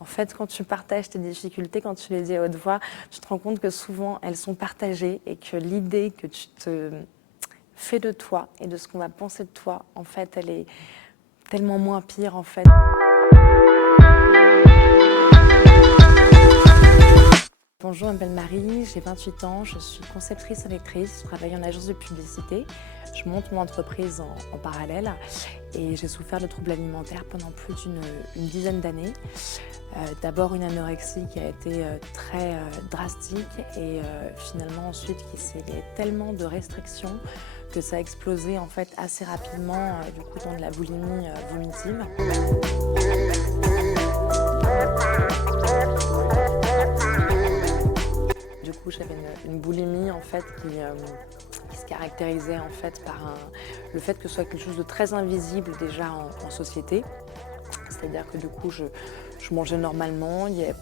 En fait, quand tu partages tes difficultés, quand tu les dis à haute voix, tu te rends compte que souvent, elles sont partagées et que l'idée que tu te fais de toi et de ce qu'on va penser de toi, en fait, elle est tellement moins pire, en fait. Bonjour, je m'appelle Marie, j'ai 28 ans, je suis conceptrice électrice, je travaille en agence de publicité. Je monte mon entreprise en parallèle et j'ai souffert de troubles alimentaires pendant plus d'une dizaine d'années. D'abord une anorexie qui a été très drastique et finalement ensuite il y a tellement de restrictions que ça a explosé en fait assez rapidement du coup dans de la boulimie vomitive. Du coup, j'avais une boulimie en fait qui se caractérisait en fait par le fait que ce soit quelque chose de très invisible déjà en société. C'est-à-dire que du coup, je mangeais normalement, il n'y avait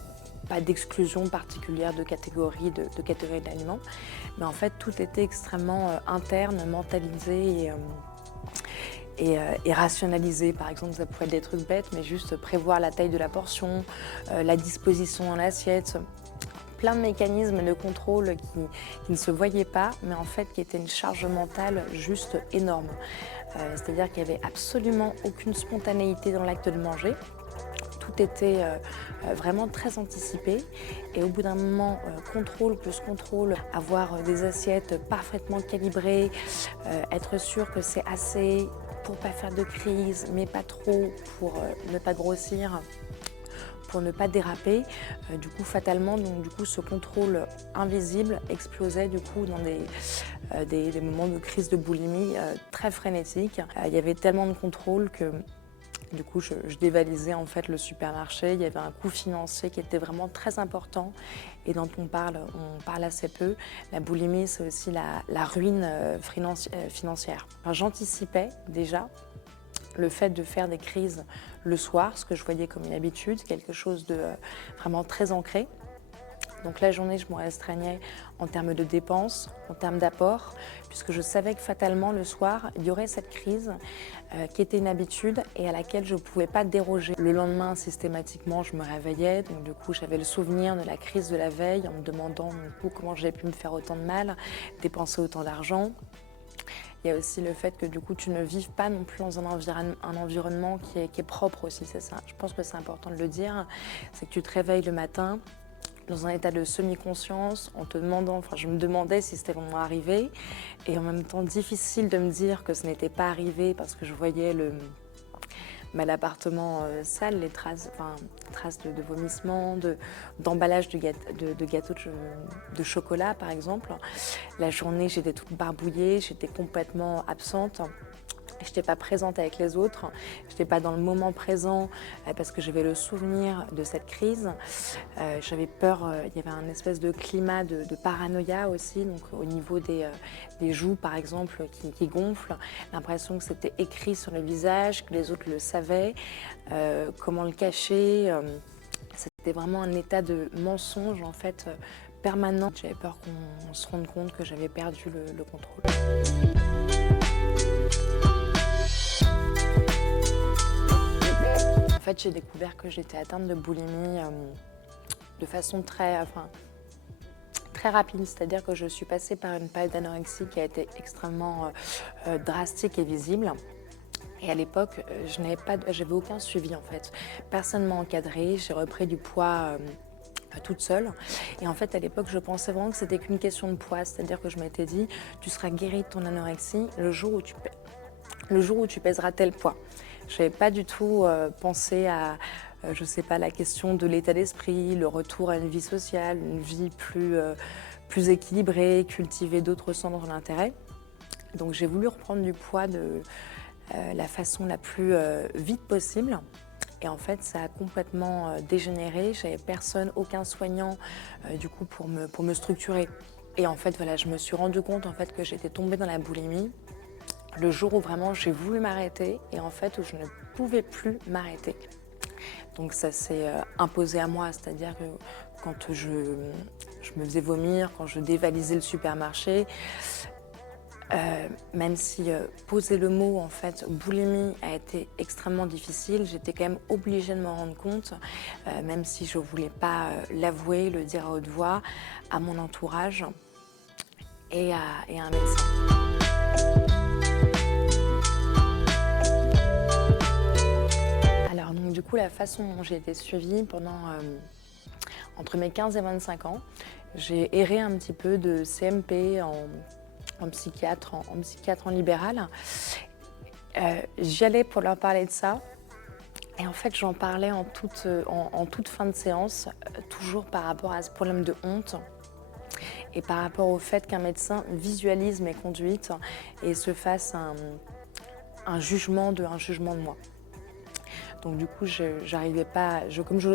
pas d'exclusion particulière de catégorie d'aliments, mais en fait, tout était extrêmement interne, mentalisé et rationalisé. Par exemple, ça pouvait être des trucs bêtes, mais juste prévoir la taille de la portion, la disposition dans l'assiette. Plein de mécanismes de contrôle qui ne se voyaient pas, mais en fait qui étaient une charge mentale juste énorme. C'est-à-dire qu'il n'y avait absolument aucune spontanéité dans l'acte de manger. Tout était vraiment très anticipé et au bout d'un moment, contrôle plus contrôle, avoir des assiettes parfaitement calibrées, être sûr que c'est assez pour ne pas faire de crise, mais pas trop pour ne pas grossir, pour ne pas déraper. Du coup, fatalement, donc, du coup, ce contrôle invisible explosait du coup dans des moments de crise de boulimie très frénétiques. Il y avait tellement de contrôle que du coup, je dévalisais en fait le supermarché. Il y avait un coût financier qui était vraiment très important et dont on parle assez peu. La boulimie, c'est aussi la ruine financière. Enfin, j'anticipais déjà le fait de faire des crises le soir, ce que je voyais comme une habitude, quelque chose de vraiment très ancré. Donc la journée, je me restreignais en termes de dépenses, en termes d'apport, puisque je savais que fatalement, le soir, il y aurait cette crise qui était une habitude et à laquelle je ne pouvais pas déroger. Le lendemain, systématiquement, je me réveillais, donc du coup, j'avais le souvenir de la crise de la veille en me demandant du coup, comment j'avais pu me faire autant de mal, dépenser autant d'argent. Il y a aussi le fait que du coup tu ne vives pas non plus dans un environnement qui est propre aussi, c'est ça. Je pense que c'est important de le dire, c'est que tu te réveilles le matin dans un état de semi-conscience, en te demandant, enfin je me demandais si c'était vraiment arrivé, et en même temps difficile de me dire que ce n'était pas arrivé parce que je voyais l'appartement sale, les traces de vomissements, d'emballage de gâteaux de chocolat par exemple. La journée, j'étais toute barbouillée, j'étais complètement absente. Je n'étais pas présente avec les autres, je n'étais pas dans le moment présent parce que j'avais le souvenir de cette crise. J'avais peur, il y avait un espèce de climat de paranoïa aussi, donc au niveau des joues par exemple qui gonflent, l'impression que c'était écrit sur le visage, que les autres le savaient, comment le cacher. C'était vraiment un état de mensonge en fait permanent. J'avais peur qu'on se rende compte que j'avais perdu le contrôle. En fait, j'ai découvert que j'étais atteinte de boulimie de façon très rapide, c'est-à-dire que je suis passée par une période d'anorexie qui a été extrêmement drastique et visible. Et à l'époque, j'avais aucun suivi en fait. Personne ne m'a encadrée, j'ai repris du poids toute seule. Et en fait, à l'époque, je pensais vraiment que c'était qu'une question de poids, c'est-à-dire que je m'étais dit, tu seras guérie de ton anorexie le jour où tu pèseras tel poids. Je n'avais pas du tout pensé à, je sais pas, la question de l'état d'esprit, le retour à une vie sociale, une vie plus équilibrée, cultiver d'autres centres d'intérêt. Donc j'ai voulu reprendre du poids de la façon la plus vite possible. Et en fait, ça a complètement dégénéré. J'avais personne, aucun soignant du coup pour me structurer. Et en fait, voilà, je me suis rendu compte en fait que j'étais tombée dans la boulimie le jour où vraiment j'ai voulu m'arrêter et en fait où je ne pouvais plus m'arrêter. Donc ça s'est imposé à moi, c'est-à-dire que quand je me faisais vomir, quand je dévalisais le supermarché, Même si poser le mot en fait boulimie a été extrêmement difficile, j'étais quand même obligée de m'en rendre compte, même si je ne voulais pas l'avouer, le dire à haute voix, à mon entourage et à un médecin. Alors donc du coup la façon dont j'ai été suivie pendant entre mes 15 et 25 ans, j'ai erré un petit peu de CMP en psychiatre, en psychiatre en libéral. J'y allais pour leur parler de ça. Et en fait, j'en parlais en toute fin de séance, toujours par rapport à ce problème de honte et par rapport au fait qu'un médecin visualise mes conduites et se fasse un jugement de moi. Donc du coup, j'arrivais pas, comme je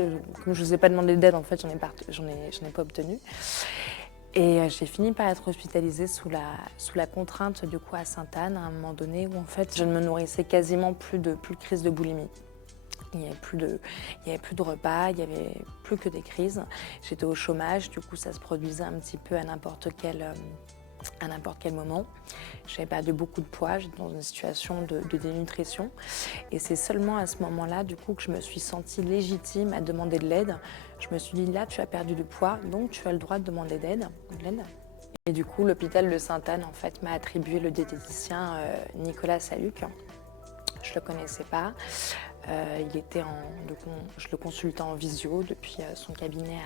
vous ai pas demandé d'aide, en fait, j'en ai pas obtenu. Et j'ai fini par être hospitalisée sous la contrainte du coup à Sainte-Anne à un moment donné où en fait je ne me nourrissais quasiment plus de crise de boulimie. Il n'y avait plus de repas, il n'y avait plus que des crises. J'étais au chômage, du coup ça se produisait un petit peu à n'importe quel moment. J'avais perdu beaucoup de poids, j'étais dans une situation de dénutrition. Et c'est seulement à ce moment-là, du coup, que je me suis sentie légitime à demander de l'aide. Je me suis dit, là, tu as perdu du poids, donc tu as le droit de demander de l'aide. Et du coup, l'hôpital de Sainte-Anne, en fait, m'a attribué le diététicien Nicolas Saluc. Je ne le connaissais pas. Je le consultais en visio depuis son cabinet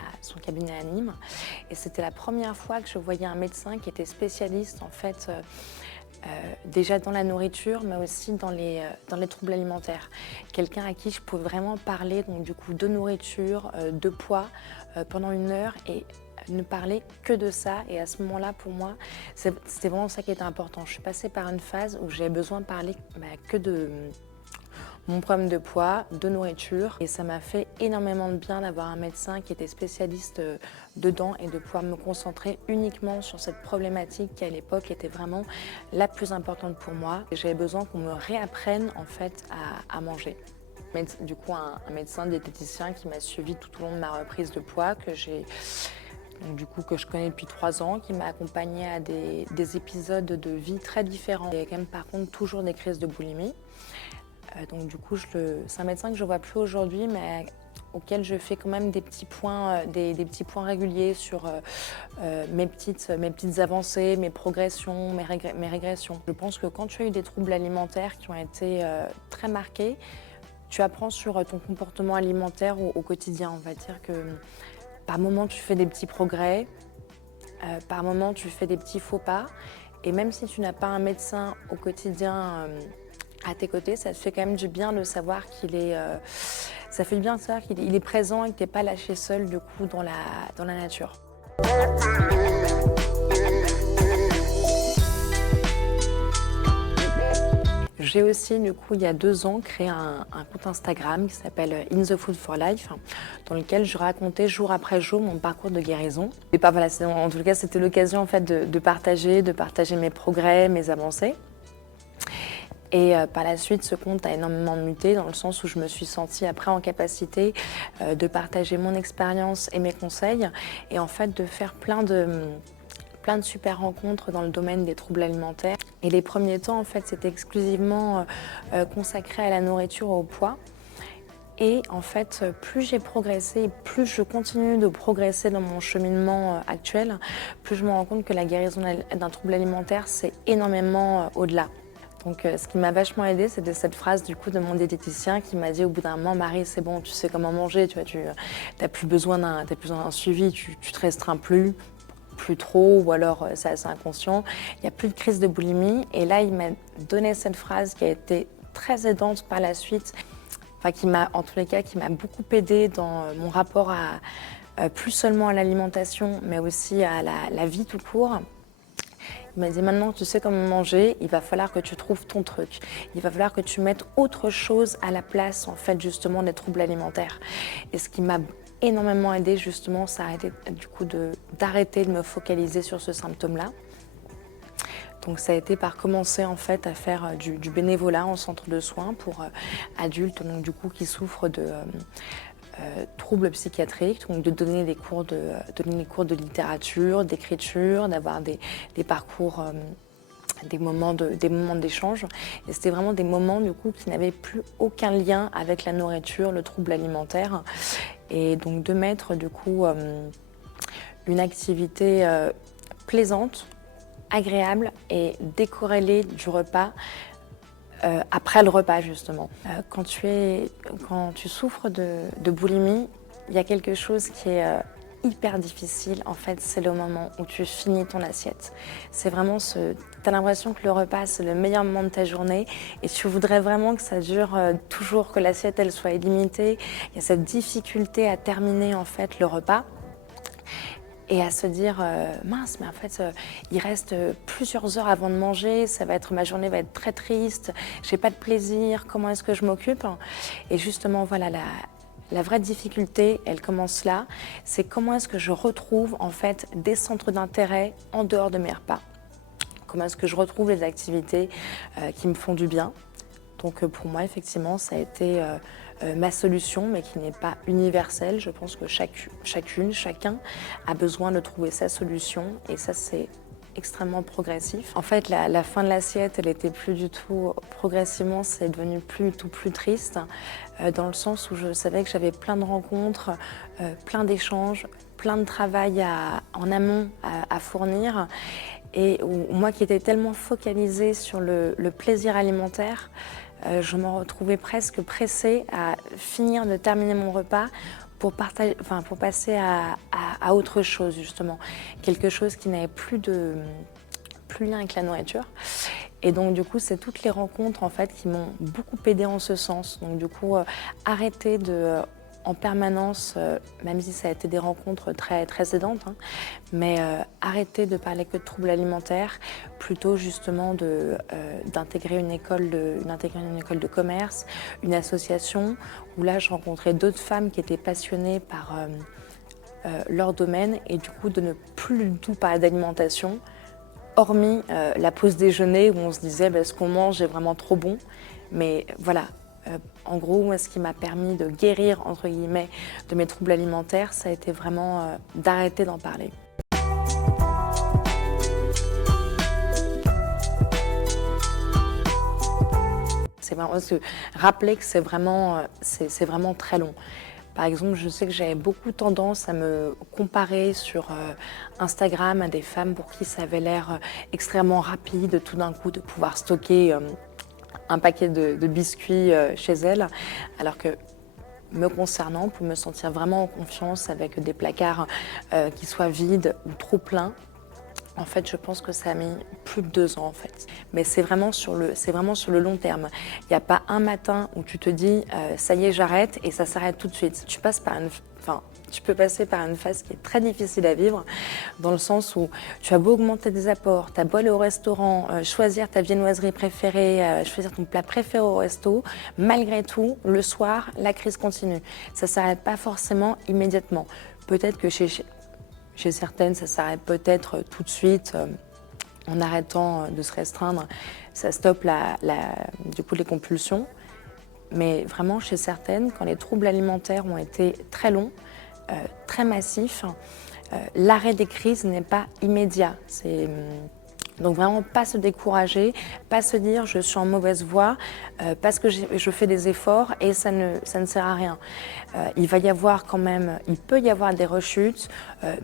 à Nîmes. Et c'était la première fois que je voyais un médecin qui était spécialiste en fait déjà dans la nourriture, mais aussi dans les troubles alimentaires. Quelqu'un à qui je pouvais vraiment parler donc, du coup, de nourriture, de poids pendant 1 heure et ne parler que de ça. Et à ce moment-là, pour moi, c'était vraiment ça qui était important. Je suis passée par une phase où j'avais besoin de parler que de mon problème de poids, de nourriture. Et ça m'a fait énormément de bien d'avoir un médecin qui était spécialiste dedans et de pouvoir me concentrer uniquement sur cette problématique qui à l'époque était vraiment la plus importante pour moi. J'avais besoin qu'on me réapprenne en fait à manger. Du coup, un médecin diététicien qui m'a suivi tout au long de ma reprise de poids, que je connais depuis 3 ans, qui m'a accompagnée à des épisodes de vie très différents. Il y a quand même par contre toujours des crises de boulimie. Donc du coup, c'est un médecin que je ne vois plus aujourd'hui, mais auquel je fais quand même des petits points réguliers sur mes petites avancées, mes progressions, mes régressions. Je pense que quand tu as eu des troubles alimentaires qui ont été très marqués, tu apprends sur ton comportement alimentaire au quotidien. On va dire que par moments, tu fais des petits progrès, par moments, tu fais des petits faux pas. Et même si tu n'as pas un médecin au quotidien à tes côtés, ça te fait quand même du bien de savoir ça fait du bien de savoir qu'il est présent et que tu n'es pas lâché seul du coup dans la nature. J'ai aussi, du coup, il y a 2 ans, créé un compte Instagram qui s'appelle In the Food for Life, dans lequel je racontais jour après jour mon parcours de guérison. Et voilà, en tout cas, c'était l'occasion en fait de partager mes progrès, mes avancées. Et par la suite, ce compte a énormément muté dans le sens où je me suis sentie après en capacité de partager mon expérience et mes conseils et en fait de faire plein de super rencontres dans le domaine des troubles alimentaires. Et les premiers temps, en fait, c'était exclusivement consacré à la nourriture et au poids. Et en fait, plus j'ai progressé, plus je continue de progresser dans mon cheminement actuel, plus je me rends compte que la guérison d'un trouble alimentaire, c'est énormément au-delà. Donc ce qui m'a vachement aidée, c'était cette phrase du coup de mon diététicien qui m'a dit au bout d'un moment, Marie, c'est bon, tu sais comment manger, tu n'as plus besoin d'un suivi, tu te restreins plus trop, ou alors c'est assez inconscient, il n'y a plus de crise de boulimie. Et là, il m'a donné cette phrase qui a été très aidante par la suite, qui m'a beaucoup aidée dans mon rapport à plus seulement à l'alimentation, mais aussi à la vie tout court. Il m'a dit maintenant que tu sais comment manger, il va falloir que tu trouves ton truc. Il va falloir que tu mettes autre chose à la place en fait justement des troubles alimentaires. Et ce qui m'a énormément aidé justement, ça a été du coup d'arrêter de me focaliser sur ce symptôme-là. Donc ça a été par commencer en fait à faire du bénévolat en centre de soins pour adultes donc du coup qui souffrent de troubles psychiatriques, donc de donner des cours de littérature, d'écriture, d'avoir des parcours des moments d'échange. Et c'était vraiment des moments du coup qui n'avaient plus aucun lien avec la nourriture, le trouble alimentaire. Et donc de mettre du coup une activité plaisante, agréable et décorrélée du repas après le repas justement. Quand tu souffres de boulimie, il y a quelque chose qui est hyper difficile, en fait, c'est le moment où tu finis ton assiette. C'est vraiment t'as l'impression que le repas, c'est le meilleur moment de ta journée et tu voudrais vraiment que ça dure toujours, que l'assiette, elle soit illimitée. Il y a cette difficulté à terminer, en fait, le repas et à se dire mince, mais en fait, il reste plusieurs heures avant de manger, ma journée va être très triste, j'ai pas de plaisir, comment est-ce que je m'occupe? Et justement, voilà, la vraie difficulté, elle commence là, c'est comment est-ce que je retrouve en fait des centres d'intérêt en dehors de mes repas. Comment est-ce que je retrouve les activités qui me font du bien. Donc pour moi, effectivement, ça a été ma solution, mais qui n'est pas universelle. Je pense que chacun a besoin de trouver sa solution et ça, c'est extrêmement progressif. En fait, la fin de l'assiette, elle était plus du tout progressivement, c'est devenu plus triste, dans le sens où je savais que j'avais plein de rencontres, plein d'échanges, plein de travail en amont à fournir. Et moi qui étais tellement focalisée sur le plaisir alimentaire, je me retrouvais presque pressée à finir de terminer mon repas pour passer à autre chose justement, quelque chose qui n'avait plus lien avec la nourriture. Et donc du coup, c'est toutes les rencontres en fait qui m'ont beaucoup aidée en ce sens. Donc du coup, arrêter en permanence, même si ça a été des rencontres très, très aidantes, hein, mais arrêter de parler que de troubles alimentaires, plutôt justement d'intégrer une école de commerce, une association, où là je rencontrais d'autres femmes qui étaient passionnées par leur domaine et du coup de ne plus du tout parler d'alimentation, hormis la pause déjeuner où on se disait ce qu'on mange est vraiment trop bon, mais voilà. En gros, moi, ce qui m'a permis de guérir, entre guillemets, de mes troubles alimentaires, ça a été vraiment d'arrêter d'en parler. C'est vraiment se rappeler que c'est vraiment très long. Par exemple, je sais que j'avais beaucoup tendance à me comparer sur Instagram à des femmes pour qui ça avait l'air extrêmement rapide, tout d'un coup, de pouvoir stocker un paquet de biscuits chez elle, alors que me concernant, pour me sentir vraiment en confiance avec des placards qui soient vides ou trop pleins, en fait, je pense que ça a mis plus de 2 ans en fait. Mais c'est vraiment sur le long terme. Il n'y a pas un matin où tu te dis ça y est, j'arrête et ça s'arrête tout de suite. Tu peux passer par une phase qui est très difficile à vivre, dans le sens où tu as beau augmenter des apports, tu as beau aller au restaurant, choisir ta viennoiserie préférée, choisir ton plat préféré au resto, malgré tout, le soir, la crise continue. Ça ne s'arrête pas forcément immédiatement. Peut-être que chez certaines, ça s'arrête peut-être tout de suite, en arrêtant de se restreindre, ça stoppe du coup les compulsions. Mais vraiment, chez certaines, quand les troubles alimentaires ont été très longs, très massifs, l'arrêt des crises n'est pas immédiat. Donc vraiment pas se décourager, pas se dire je suis en mauvaise voie parce que je fais des efforts et ça ne sert à rien. Il peut y avoir des rechutes,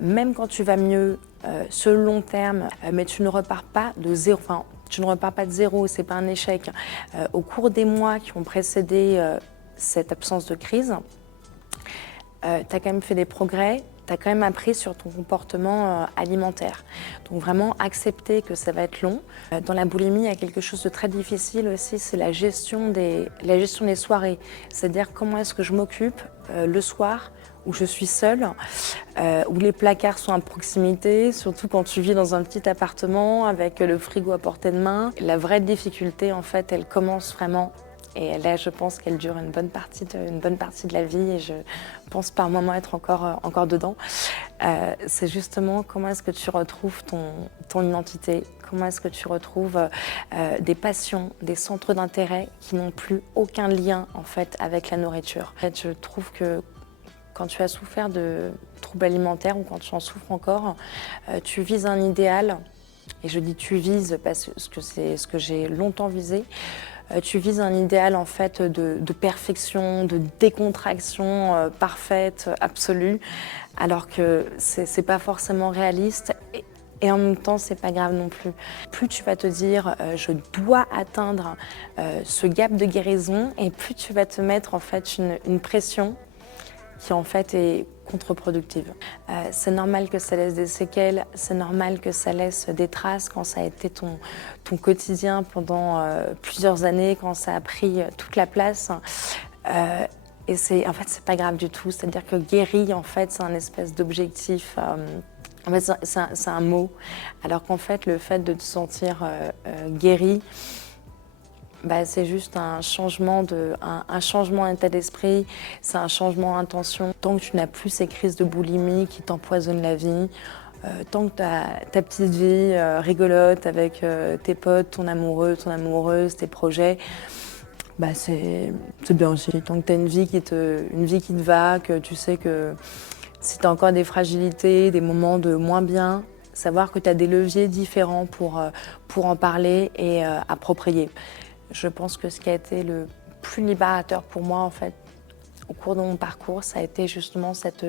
même quand tu vas mieux sur le long terme, mais tu ne repars pas de zéro. Enfin, tu ne repars pas de zéro, c'est pas un échec. Au cours des mois qui ont précédé cette absence de crise, tu as quand même fait des progrès, tu as quand même appris sur ton comportement alimentaire. Donc vraiment accepter que ça va être long. Dans la boulimie, il y a quelque chose de très difficile aussi, c'est la gestion des soirées. C'est-à-dire comment est-ce que je m'occupe le soir où je suis seule, où les placards sont à proximité, surtout quand tu vis dans un petit appartement avec le frigo à portée de main. La vraie difficulté, en fait, elle commence vraiment. Et là, je pense qu'elle dure une bonne partie de la vie et je pense par moments être encore dedans. C'est justement comment est-ce que tu retrouves ton identité, comment est-ce que tu retrouves des passions, des centres d'intérêt qui n'ont plus aucun lien en fait avec la nourriture. En fait, je trouve que quand tu as souffert de troubles alimentaires ou quand tu en souffres encore, tu vises un idéal Et je dis tu vises parce que c'est ce que j'ai longtemps visé. Tu vises un idéal en fait de perfection, de décontraction parfaite, absolue, alors que c'est pas forcément réaliste. Et en même temps, c'est pas grave non plus. Plus tu vas te dire, je dois atteindre ce gap de guérison, et plus tu vas te mettre en fait une pression qui en fait est contre-productive. C'est normal que ça laisse des séquelles, c'est normal que ça laisse des traces quand ça a été ton quotidien pendant plusieurs années, quand ça a pris toute la place. Et en fait, c'est pas grave du tout. C'est-à-dire que guéri, en fait, c'est un espèce d'objectif. En fait, c'est un mot. Alors qu'en fait, le fait de te sentir guéri, bah, c'est juste un changement d'état d'esprit, c'est un changement d'intention. Tant que tu n'as plus ces crises de boulimie qui t'empoisonnent la vie, tant que tu as ta petite vie rigolote avec tes potes, ton amoureux, ton amoureuse, tes projets, bah c'est bien aussi. Tant que tu as une vie qui te va, que tu sais que si tu as encore des fragilités, des moments de moins bien, savoir que tu as des leviers différents pour en parler et approprier. Je pense que ce qui a été le plus libérateur pour moi, en fait, au cours de mon parcours, ça a été justement cette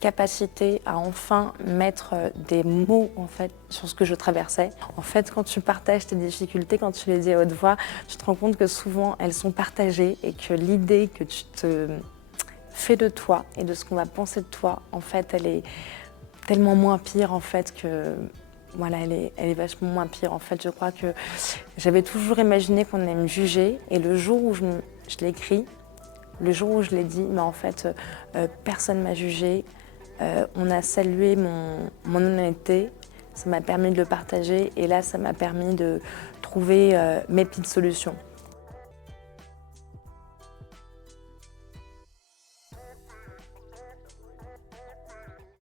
capacité à enfin mettre des mots, en fait, sur ce que je traversais. En fait, quand tu partages tes difficultés, quand tu les dis à haute voix, tu te rends compte que souvent, elles sont partagées et que l'idée que tu te fais de toi et de ce qu'on va penser de toi, en fait, elle est tellement moins pire, en fait, que... Voilà, elle est vachement moins pire. En fait, je crois que j'avais toujours imaginé qu'on allait me juger. Et le jour où je l'ai écrit, le jour où je l'ai dit, en fait, personne ne m'a jugé. On a salué mon honnêteté. Ça m'a permis de le partager. Et là, ça m'a permis de trouver mes petites solutions.